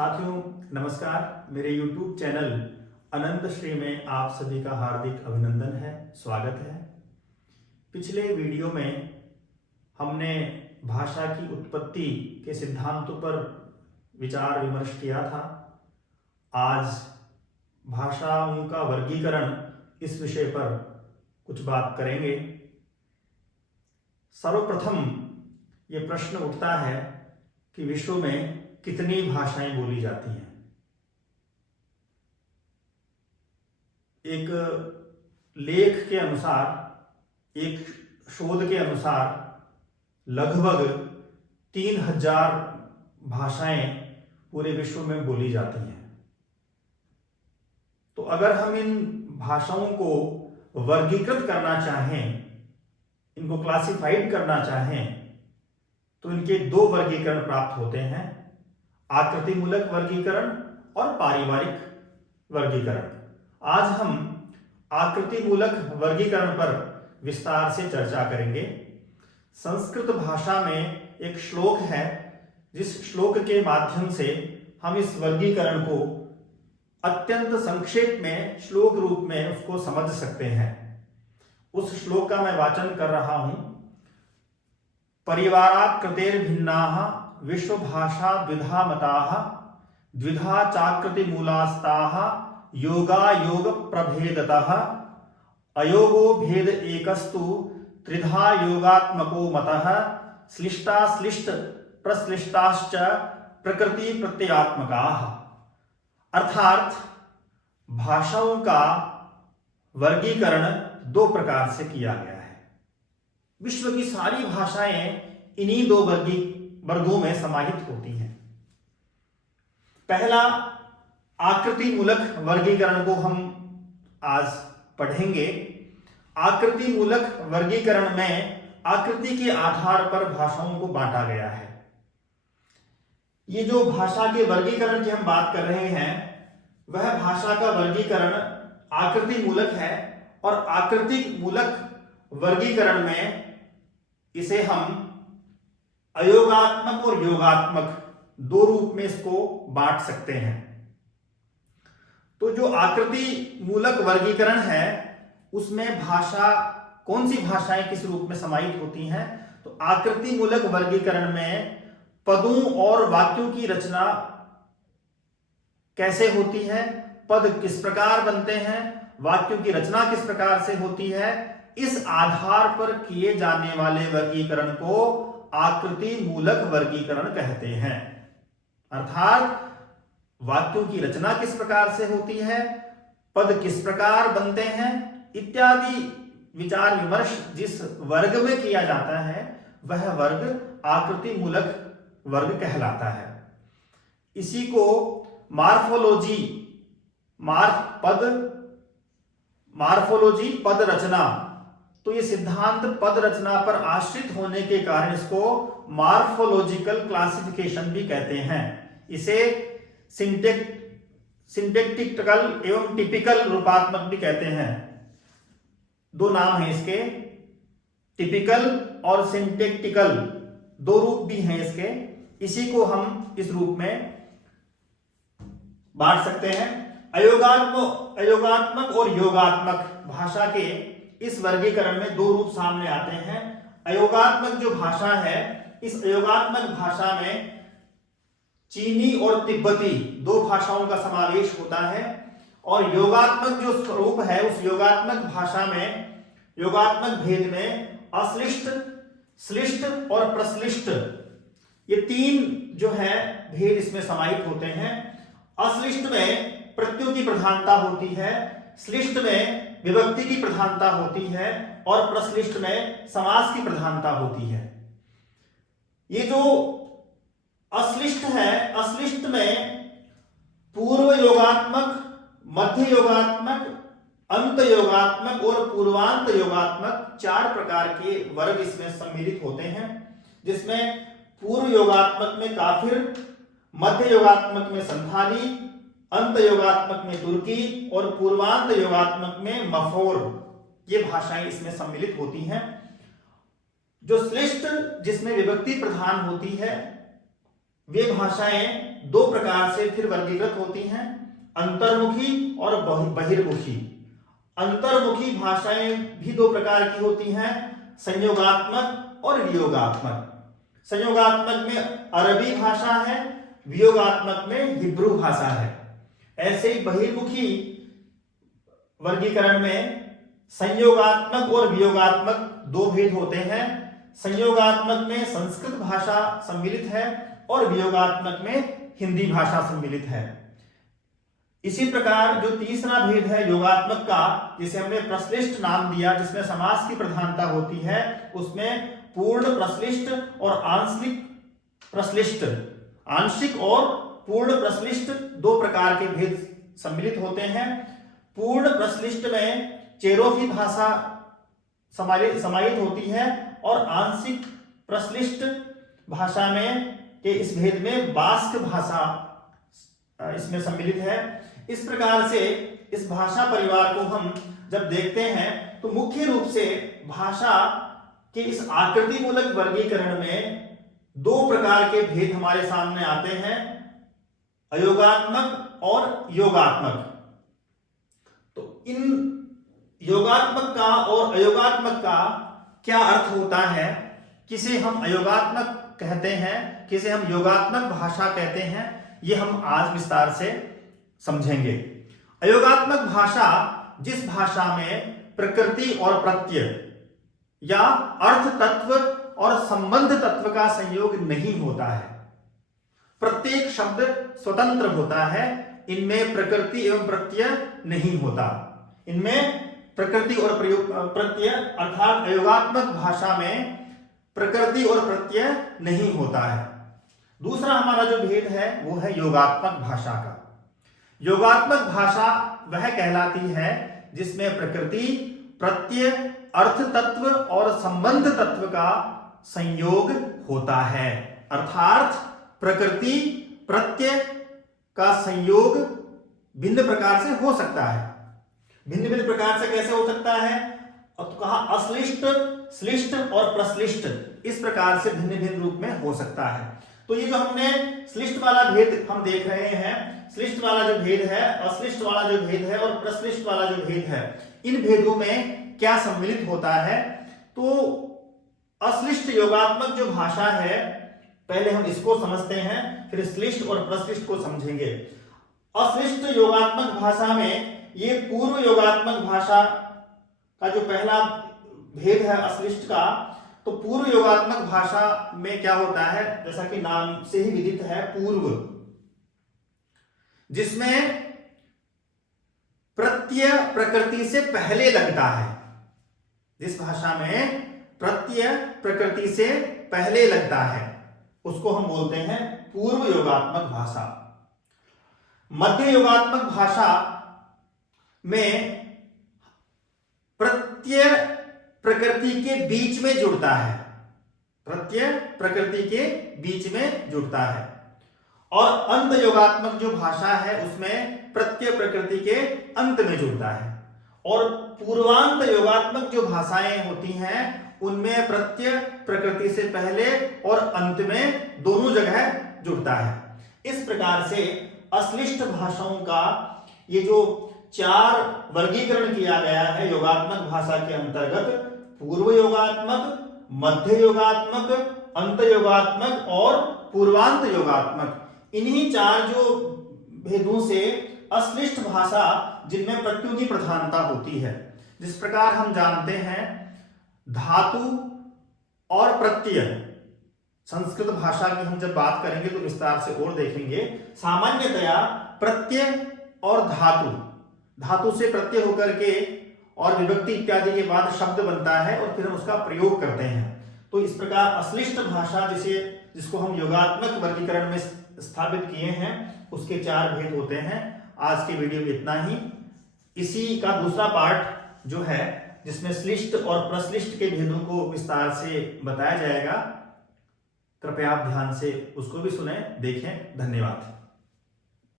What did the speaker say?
साथियों नमस्कार। मेरे YouTube चैनल अनंत श्री में आप सभी का हार्दिक अभिनंदन है, स्वागत है। पिछले वीडियो में हमने भाषा की उत्पत्ति के सिद्धांतों पर विचार विमर्श किया था। आज भाषाओं का वर्गीकरण इस विषय पर कुछ बात करेंगे। सर्वप्रथम ये प्रश्न उठता है कि विश्व में कितनी भाषाएं बोली जाती हैं। एक लेख के अनुसार, एक शोध के अनुसार लगभग 3000 भाषाएं पूरे विश्व में बोली जाती हैं। तो अगर हम इन भाषाओं को वर्गीकृत करना चाहें, इनको क्लासिफाइड करना चाहें, तो इनके दो वर्गीकरण प्राप्त होते हैं, आकृति मूलक वर्गीकरण और पारिवारिक वर्गीकरण। आज हम आकृति मूलक वर्गीकरण पर विस्तार से चर्चा करेंगे। संस्कृत भाषा में एक श्लोक है, जिस श्लोक के माध्यम से हम इस वर्गीकरण को अत्यंत संक्षेप में श्लोक रूप में उसको समझ सकते हैं। उस श्लोक का मैं वाचन कर रहा हूं। परिवाराकृतेर्भिन्नाः विश्वभाषा द्विधा मताः द्विधा चाकृति मूलास्ताः योगा योग प्रभेदतः अयोगो भेद एकस्तु त्रिधा योगात्मको मतः श्लिष्टाश्लिष्ट प्रश्लिष्टाश्च प्रकृति प्रत्ययात्मकाः। अर्थात भाषाओं का वर्गीकरण दो प्रकार से किया गया है। विश्व की सारी भाषाएं इन्हीं दो वर्गों में समाहित होती हैं। पहला आकृति मूलक वर्गीकरण को हम आज पढ़ेंगे। आकृति मूलक वर्गीकरण में आकृति के आधार पर भाषाओं को बांटा गया है। ये जो भाषा के वर्गीकरण की हम बात कर रहे हैं, वह भाषा का वर्गीकरण आकृति मूलक है और आकृति मूलक वर्गीकरण में इसे हम अयोगात्मक और योगात्मक दो रूप में इसको बांट सकते हैं। तो जो आकृति मूलक वर्गीकरण है, उसमें भाषा, कौन सी भाषाएं किस रूप में समाहित होती हैं, तो आकृति मूलक वर्गीकरण में पदों और वाक्यों की रचना कैसे होती है, पद किस प्रकार बनते हैं, वाक्यों की रचना किस प्रकार से होती है, इस आधार पर किए जाने वाले वर्गीकरण को आकृति मूलक वर्गीकरण कहते हैं। अर्थात वाक्यों की रचना किस प्रकार से होती है, पद किस प्रकार बनते हैं, इत्यादि विचार विमर्श जिस वर्ग में किया जाता है, वह वर्ग आकृति मूलक वर्ग कहलाता है। इसी को मार्फोलॉजी, मार्फोलॉजी पद रचना, तो ये सिद्धांत पद रचना पर आश्रित होने के कारण इसको मार्फोलॉजिकल क्लासिफिकेशन भी कहते हैं। इसे सिंटेक्टिकल एवं टिपिकल रूपात्मक भी कहते हैं। दो नाम हैं इसके, टिपिकल और सिंटेक्टिकल, दो रूप भी हैं इसके। इसी को हम इस रूप में बांट सकते हैं। अयोगात्मक और योगात्मक भाषा के इस वर्गीकरण में दो रूप सामने आते हैं। अयोगात्मक जो भाषा है, इस अयोगात्मक भाषा में चीनी और तिब्बती दो भाषाओं का समावेश होता है। और योगात्मक जो स्वरूप है, उस योगात्मक भाषा में, योगात्मक भेद में अश्लिष्ट, श्लिष्ट और प्रश्लिष्ट, ये तीन जो है भेद इसमें समाहित होते हैं। अश्लिष्ट में प्रत्ययों की प्रधानता होती है, श्लिष्ट में विभक्ति की प्रधानता होती है और प्रश्लिष्ट में समास की प्रधानता होती है। ये जो अश्लिष्ट है, अश्लिष्ट में पूर्व योगात्मक, मध्य योगात्मक, अंत योगात्मक और पूर्वांत योगात्मक चार प्रकार के वर्ग इसमें सम्मिलित होते हैं, जिसमें पूर्व योगात्मक में काफिर, मध्य योगात्मक में संथाली, अंत योगात्मक में तुर्की और पूर्वांत योगात्मक में मफोर, ये भाषाएं इसमें सम्मिलित होती हैं। जो श्लिष्ट, जिसमें विभक्ति प्रधान होती है, वे भाषाएं दो प्रकार से फिर वर्गीकृत होती हैं, अंतर्मुखी और बहिर्मुखी। अंतर्मुखी भाषाएं भी दो प्रकार की होती हैं, संयोगात्मक और वियोगात्मक। संयोगात्मक में अरबी भाषा है, वियोगात्मक में हिब्रू भाषा है। ऐसे ही बहिर्मुखी वर्गीकरण में संयोगात्मक और वियोगात्मक दो भेद होते हैं। संयोगात्मक में संस्कृत भाषा सम्मिलित है और वियोगात्मक में हिंदी भाषा सम्मिलित है। इसी प्रकार जो तीसरा भेद है योगात्मक का, जिसे हमने प्रश्लिष्ट नाम दिया, जिसमें समास की प्रधानता होती है, उसमें पूर्ण प्रश्लिष्ट और आंशिक प्रश्लिष्ट, आंशिक और पूर्ण प्रश्लिष्ट दो प्रकार के भेद सम्मिलित होते हैं। पूर्ण प्रश्लिष्ट में चेरोफी भाषा समाहित होती है और आंशिक प्रश्लिष्ट भाषा में के इस भेद में बास्क भाषा इसमें सम्मिलित है। इस प्रकार से इस भाषा परिवार को हम जब देखते हैं तो मुख्य रूप से भाषा के इस आकृति मूलक वर्गीकरण में दो प्रकार के भेद हमारे सामने आते हैं, अयोगात्मक और योगात्मक। तो इन योगात्मक का और अयोगात्मक का क्या अर्थ होता है, किसे हम अयोगात्मक कहते हैं, किसे हम योगात्मक भाषा कहते हैं, ये हम आज विस्तार से समझेंगे। अयोगात्मक भाषा जिस भाषा में प्रकृति और प्रत्यय या अर्थ तत्व और संबंध तत्व का संयोग नहीं होता है, प्रत्येक शब्द स्वतंत्र होता है, इनमें प्रकृति एवं प्रत्यय नहीं होता, इनमें प्रकृति और प्रत्यय अर्थात अयोगात्मक भाषा में प्रकृति और प्रत्यय नहीं होता है। दूसरा हमारा जो भेद है वो है योगात्मक भाषा का। योगात्मक भाषा वह कहलाती है जिसमें प्रकृति, प्रत्यय, अर्थ तत्व और संबंध तत्व का संयोग होता है, अर्थात प्रकृति प्रत्यय का संयोग भिन्न प्रकार से हो सकता है। भिन्न भिन्न प्रकार से कैसे हो सकता है? अब तो कहा अश्लिष्ट, श्लिष्ट और प्रश्लिष्ट, इस प्रकार से भिन्न भिन्न रूप में हो सकता है। तो ये जो हमने श्लिष्ट वाला भेद हम देख रहे हैं, श्लिष्ट वाला जो भेद है, अश्लिष्ट वाला जो भेद है और प्रश्लिष्ट वाला जो भेद है, इन भेदों में क्या सम्मिलित होता है? तो अश्लिष्ट योगात्मक जो भाषा है, पहले हम इसको समझते हैं, फिर श्लिष्ट और प्रश्लिष्ट को समझेंगे। अश्लिष्ट योगात्मक भाषा में ये पूर्व योगात्मक भाषा का जो पहला भेद है अश्लिष्ट का, तो पूर्व योगात्मक भाषा में क्या होता है, जैसा कि नाम से ही विदित है, पूर्व, जिसमें प्रत्यय प्रकृति से पहले लगता है। जिस भाषा में प्रत्यय प्रकृति से पहले लगता है उसको हम बोलते हैं पूर्व योगात्मक भाषा। मध्य योगात्मक भाषा में प्रत्यय प्रकृति के बीच में जुड़ता है, प्रत्यय प्रकृति के बीच में जुड़ता है। और अंत योगात्मक जो भाषा है उसमें प्रत्यय प्रकृति के अंत में जुड़ता है। और पूर्वांत योगात्मक जो भाषाएं होती हैं उनमें प्रत्यय प्रकृति से पहले और अंत में दोनों जगह जुड़ता है। इस प्रकार से अश्लिष्ट भाषाओं का ये जो चार वर्गीकरण किया गया है योगात्मक भाषा के अंतर्गत, पूर्व योगात्मक, मध्य योगात्मक, अंत योगात्मक और पूर्वांत योगात्मक, इन्हीं चार जो भेदों से अश्लिष्ट भाषा जिनमें प्रत्ययों की प्रधानता होती है। जिस प्रकार हम जानते हैं धातु और प्रत्यय, संस्कृत भाषा की हम जब बात करेंगे तो विस्तार से और देखेंगे। सामान्यतया प्रत्यय और धातु, धातु से प्रत्यय होकर के और विभक्ति इत्यादि के बाद शब्द बनता है और फिर हम उसका प्रयोग करते हैं। तो इस प्रकार अश्लिष्ट भाषा जिसको हम योगात्मक वर्गीकरण में स्थापित किए हैं उसके चार भेद होते हैं। आज के वीडियो में इतना ही। इसी का दूसरा पार्ट जो है जिसमें श्लिष्ट और प्रश्लिष्ट के भेदों को विस्तार से बताया जाएगा, कृपया आप ध्यान से उसको भी सुने, देखें। धन्यवाद।